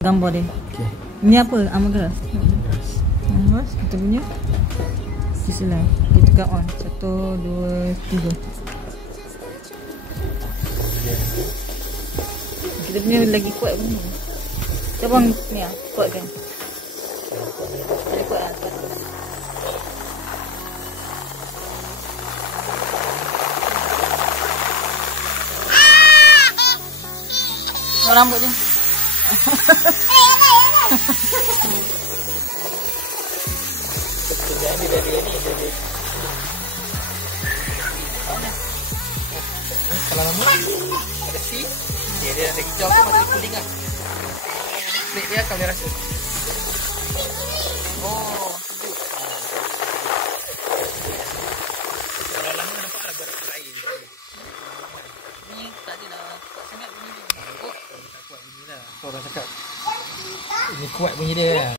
Gambar dia. Okay. Ini apa? Amargras. Amargras kita punya. Bismillah. Kita tekan on. 1, 2, 3. Kita punya lagi kuat pun ni. Cabang ni ah, kuatkan. Lagi kuat ah. Rambut je. Kerjaan dia dari ni jadi. Kalau lama ada C, dia ada hijau tu ada kuning ah. Klik dia kau rasa. Oh, sejuk. Kalau lama nampaklah berair. Bunyi tak adalah kuat sangat bunyi dia. Oh, tak kuat bunyi lah. Tu orang cakap. Ini kuat bunyi dia.